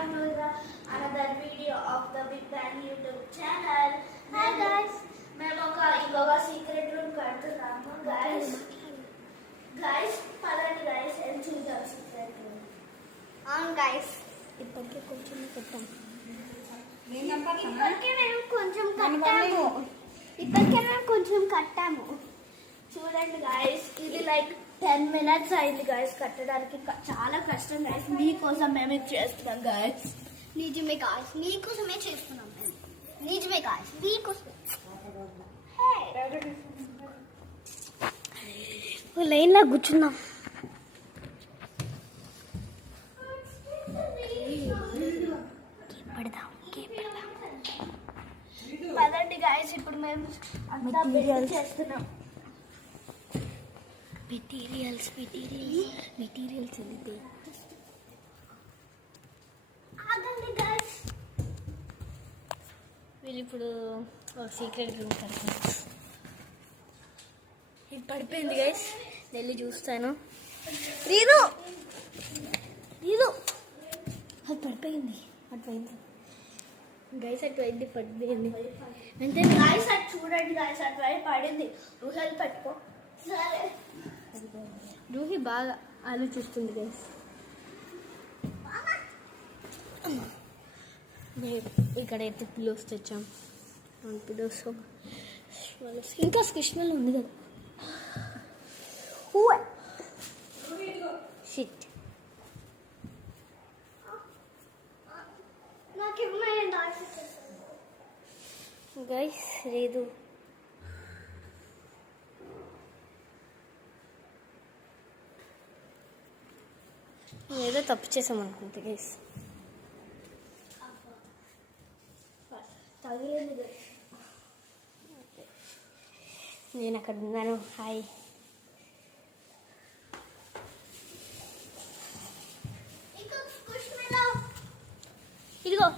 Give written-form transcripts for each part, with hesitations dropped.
welcome to the another video of the Big Bang YouTube channel. Hi guys, మేము ఇంకొక secret room కడుతున్నాము guys. పదండి guys, and చూద్దాం secret room. అవును guys, ఇప్పటికే కొంచెం కట్టాము. ఇప్పటికే మేము కొంచెం కట్టాము. చూడండి guys, ఇది లైక్ 10 minutes అయింది guys కట్టడానికి. చాలా కష్టం guys, మీకోసం మేము ఇది చేస్తున్నాం guys. నిజమే guys, మీకోసమే చేస్తున్నాం మేము. నిజమే guys, మీకోసం. లైన్ లా కూర్చున్నాం. పదండి guys, ఇప్పుడు మేము అంతా చేస్తున్నాం. మెటీరియల్స్ వెళ్తే ఆగండి గైస్, వీళ్ళు ఇప్పుడు సీక్రెట్ రూమ్ కడుతున్నారు. ఇది పడిపోయింది గైస్, వెళ్ళి చూస్తాను. రీదు అది పడిపోయింది, అటుపోయింది గైస్, అటువైంది పడిపోయింది అంతే గైస్. అటు చూడండి గైస్, అటువైపు పడింది. ఊహలు పెట్టుకో. సరే, రూహి బాగా ఆలోచిస్తుంది గైస్. ఇక్కడ అయితే పిల్లోస్ తెచ్చాం. పిల్లోస్ ఇంకా కృష్ణలో ఉంది కదా. షిట్, గైస్ లేదు. ఏదో తప్పు చేసాం అనుకుంటా గైస్. నేను అక్కడ ఉన్నాను. హాయ్, ఇదిగో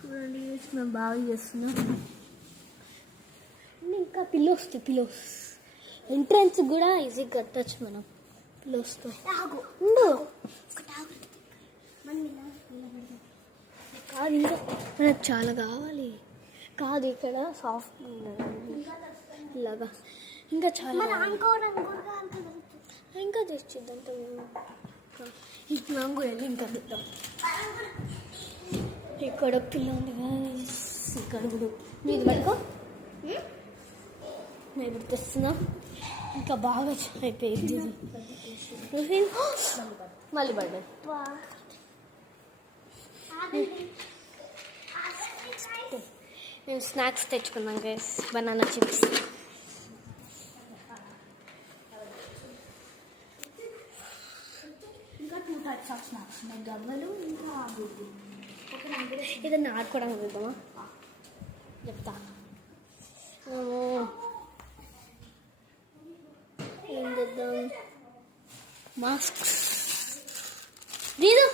చూడండి, మేము బాగా చేస్తున్నాం. ఇంకా పిల్లోస్ ఎంట్రన్స్ కూడా ఈజీగా కట్టచ్చు మనం పిల్లోస్తో. కాదు, ఇంకా మనకు చాలా కావాలి. కాదు, ఇక్కడ సాఫ్ట్ ఇలాగా ఇంకా చాలా ఇంకా తెచ్చిద్దాం. మనం కూడా ఇంకా తిద్దాం. ఇక్కడ పిల్ల ఉంది కదా, ఇక్కడ కూడా నీది పడుకో. నేను ఇప్పుడు తెస్తున్నా. ఇంకా బాగా అయిపోయింది. మళ్ళీ పడ్డాయి. మేము స్నాక్స్ తెచ్చుకున్నాం గైస్, బనానా చిప్స్. ఇంకా 2 types of స్నాక్స్, గవ్వలు ఇంకా ఏదన్నా ఆడుకోవడానికి వెళ్దామా చెప్తా. ఏం చేద్దాం? మాస్క్. రీదు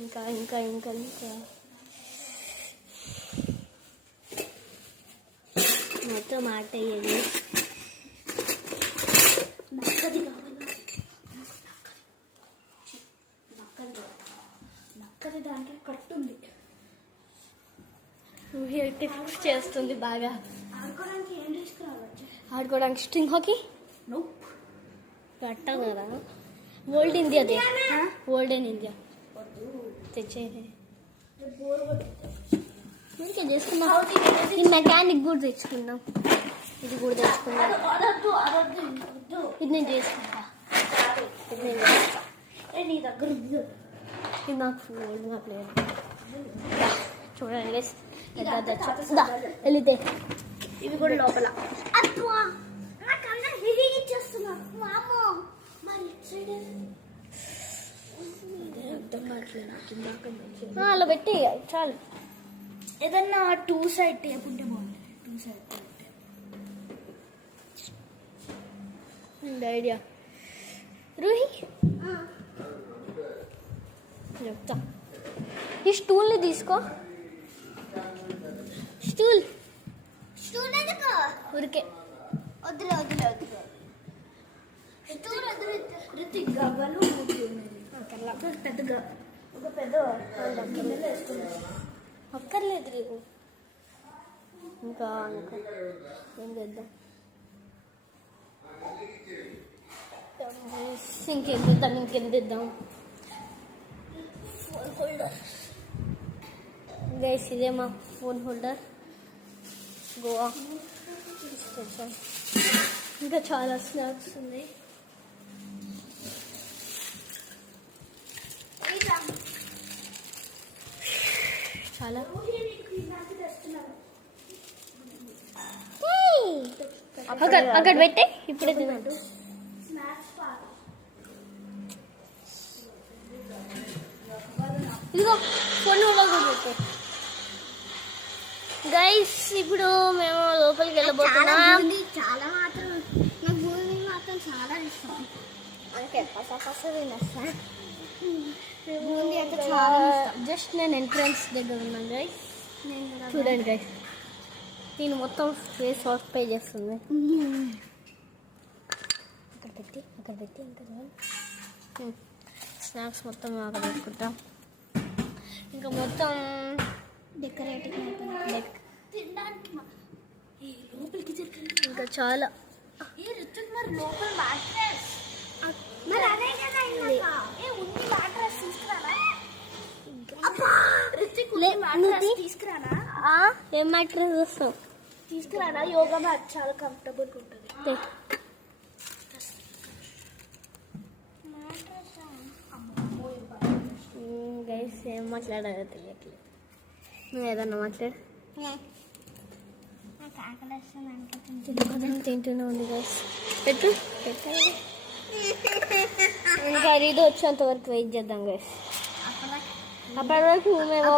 ఇంకా ఇంకా ఇంకా ఇంకా మొత్తం ఆట అయ్యేది. నక్కది దానికి కట్టుంది. టిప్స్ చేస్తుంది బాగా. ఆడుకోవడానికి ఏం తీసుకురావచ్చు? ఆడుకోవడానికి స్ట్రింగ్ హాకీ కట్టం కదా. ఓల్డ్ ఇండియా తెచ్చేది. ఇంకే చేసుకున్నాం. ఈ మెకానిక్ కూడా తెచ్చుకున్నాం. ఇది కూడా తెచ్చుకున్నాం. ఇది నేను చేసుకుంటా. నీ దగ్గర ఇది నాకు లేదు. చూడండి వెళితే ఇవి కూడా లోపల. అలా పెట్టి చాలు. ఏదన్నా 2 side టేప్ ఉంటే బాగుంది. 2 side ఐడియా. రూహి చెప్తా. ఈ స్టూల్ని తీసుకో. స్టూల్ ఊరికే వద్దులే వద్దులే వద్దులే రితిక్ గవ్వలు పెద్దగా ఒక పెద్ద గిన్నెలో వేసుకున్నాను అక్కర్లేదు ఇంకా ఇంకా ఏం చేద్దాం ఇంకేం చేద్దాం ఇంకేం తెద్దాం ఫోన్ హోల్డర్ గైస్ ఇదే మా ఫోన్ హోల్డర్ గోవా తీసుకొచ్చాం ఇంకా చాలా స్నాక్స్ ఉన్నాయి చాలా అక్కడ పెట్టే ఇప్పుడే తిన్నాడు ఇదిగో ఫోన్ కూడా పెట్టే గైస్ ఇప్పుడు మేము లోపలికి వెళ్ళబోతున్నాం చాలా మాత్రం నాకు భూమి మాత్రం చాలా ఇష్టం అంటే జస్ట్ నేను ఎంట్రన్స్ దగ్గర ఉన్నాను గైస్ చూడండి గైస్ నేను మొత్తం ఫేస్ వాష్ పే చేస్తుంది అక్కడ పెట్టి ఇంకా స్నాక్స్ మొత్తం అక్కడ పెట్టుకుంటాం ఇంకా మొత్తం డెకరేటింగ్ లోపలికి ఇంకా చాలా మరి లోపల మరి అదే కదా తీసుకురానా ఏం మ్యాట్రెస్ వస్తాం తీసుకురానా యోగా మ్యాట్ చాలా కంఫర్టబుల్గా ఉంటుంది గైస్ ఏం మాట్లాడాలో తెలియట్లేదు నువ్వు ఏదన్నా మాట్లాడు తింటూనే ఉంది గైస్ పెట్టు పెట్టాలి ఇంకా ఇది వచ్చేంత వరకు వెయిట్ చేద్దాం గైస్ అప్పటి వరకు మేము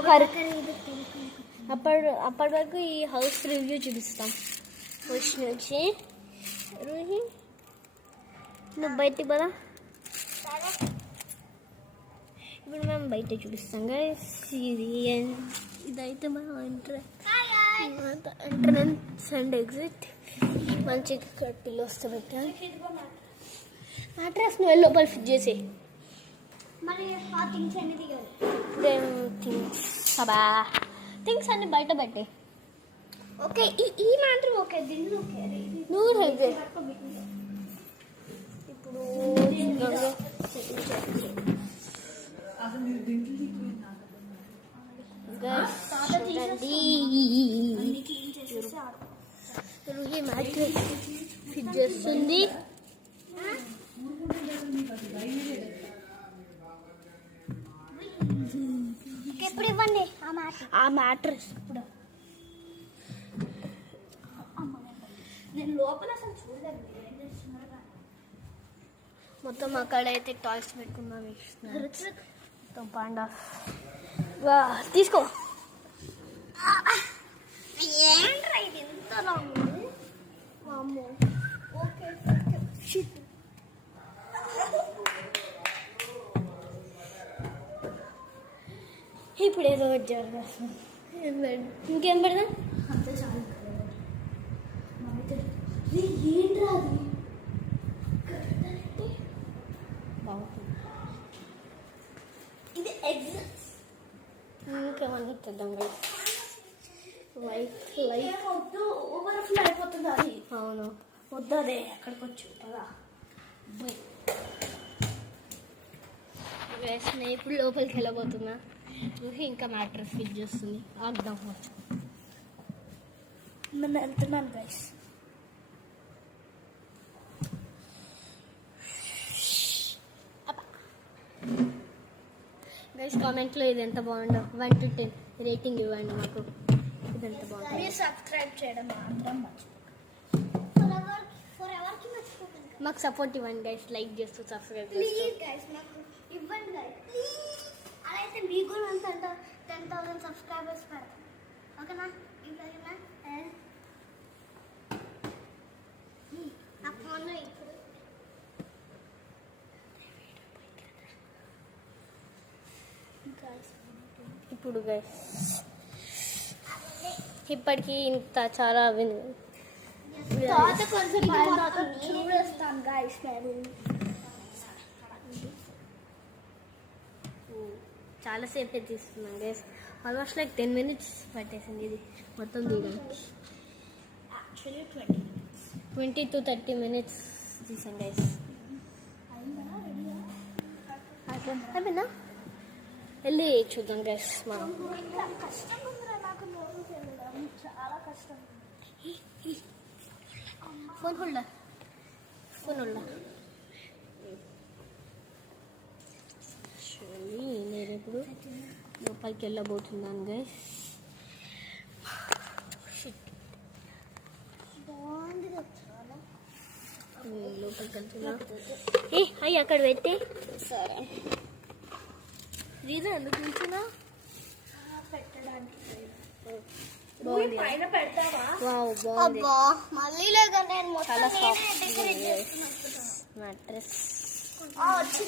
అప్పటి వరకు ఈ హౌస్ రివ్యూ చూపిస్తాం ఫస్ట్ నుంచి రూహి నువ్వు బయటికి పదా ఇప్పుడు మేము బయట చూపిస్తాం గైస్ ఇదైతే మనం ఎంట్రన్స్ అండ్ ఎగ్జిట్ మంచి పిల్లోస్తే పెట్టాలి మ్యాట్రెస్ నువ్వు లోపల ఫిట్ చేసి మరి ఆ థింగ్స్ అన్ని థింగ్స్ అన్ని బయట పెట్టే ఓకే ఈ మ్యాటర్ ఓకే దీన్ని ఓకే నువ్వు హెల్ప్ చేయి ఇప్పుడు రూహి మ్యాట్రెస్ ఫిట్ చేస్తుంది ఎప్పుడు ఇవ్వండి ఆ మ్యాట్రెస్ ఇప్పుడు నేను లోపల అసలు చూడలేదు మొత్తం అక్కడైతే టాయ్స్ పెట్టుకున్నాం మొత్తం పాండా తీసుకో ఏంట్రా ఇది ఎంత లాంగ్ అమ్మో ఓకే ఇప్పుడు ఏదో వచ్చారు ఇంకేం పెడదాం అంతే చాలు ఏంట్రా అది బాగుంటుంది ఇది ఎగ్జిట్స్ ఇంకేమన్నా తెద్దాం లైట్ వద్దు ఓవర్ఫ్లో అయిపోతుంది అది అవును వద్దు అదే ఎక్కడికి వచ్చి కదా నేను ఇప్పుడు లోపలికి వెళ్ళబోతున్నా ఇంకా మ్యాట్రెస్ ఫిట్ చేస్తుంది ఆగ్దాం నేను వెళ్తున్నాను గైస్ గైస్ కామెంట్లో ఇది ఎంత బాగుందో 1 to 10 రేటింగ్ ఇవ్వండి మాకు ఇది ఎంత బాగుంది మీరు సబ్స్క్రైబ్ చేయడం మాత్రం మాకు సపోర్ట్ ఇవ్వండి గైస్ లైక్ చేస్తూ సబ్స్క్రైబ్ ప్లీజ్ గైస్ మాకు ఇవ్వండి గైస్ ప్లీజ్ అలా అయితే మీకు కూడా అంత 10,000 సబ్స్క్రైబర్స్ పెడతాం ఓకేనా ఇంకేనా నా ఫోన్లో ఇప్పుడు గైస్ ఇప్పటికీ ఇంత చాలా తర్వాత కొంచెం తర్వాత చూడేస్తాను గాయస్ నేను. చాలాసేపు తీస్తున్నాం గైస్, ఆల్మోస్ట్ లైక్ 10 minutes పట్టేసింది ఇది మొత్తం తీయడానికి. యాక్చువల్లీ 20 to 30 minutes తీసాం గైస్. అయిపోయిందా? వెళ్ళి చూద్దాం గైస్ మనం. కష్టం ఉందిరా నాకు లోపలికి వెళ్ళడం, చాలా కష్టం. ఫోన్ హోల్డర్ నేను ఇప్పుడు లోపలికి వెళ్ళబోతున్నాను గైస్. బాగుంది చాలా. లోపలికి వెళ్తున్నా. అయ్యి అక్కడ పెట్టి సరే రీజన్ ఎందుకు నిల్చున్నా? పెట్టడానికి బాగుంది. పైన పెడతావా? వావ్ బాగుంది. మళ్ళీ లేక నేను చాలా మొత్తం సాఫ్ట్ డెకరేట్ చేసుకున్నాను. మ్యాట్రెస్.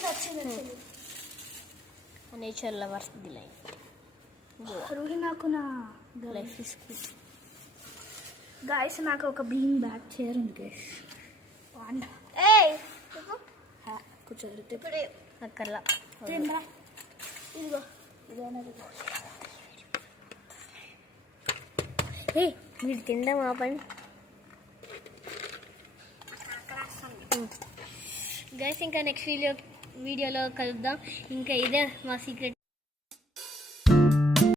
వచ్చింది. Nature lovers the life. Ruhi నాకు నా లైఫ్ ఇస్ గుడ్. గాయస్ నాకు ఒక బీయింగ్ బ్యాక్ చైర్ ఉంది గైస్. కూర్చోరు అక్కర్లా. ఇదిగో మీరు తినడం ఆపండి గైస్. ఇంకా నెక్స్ట్ వీడియోలో కలుద్దాం. ఇంకా ఇదే మా సీక్రెట్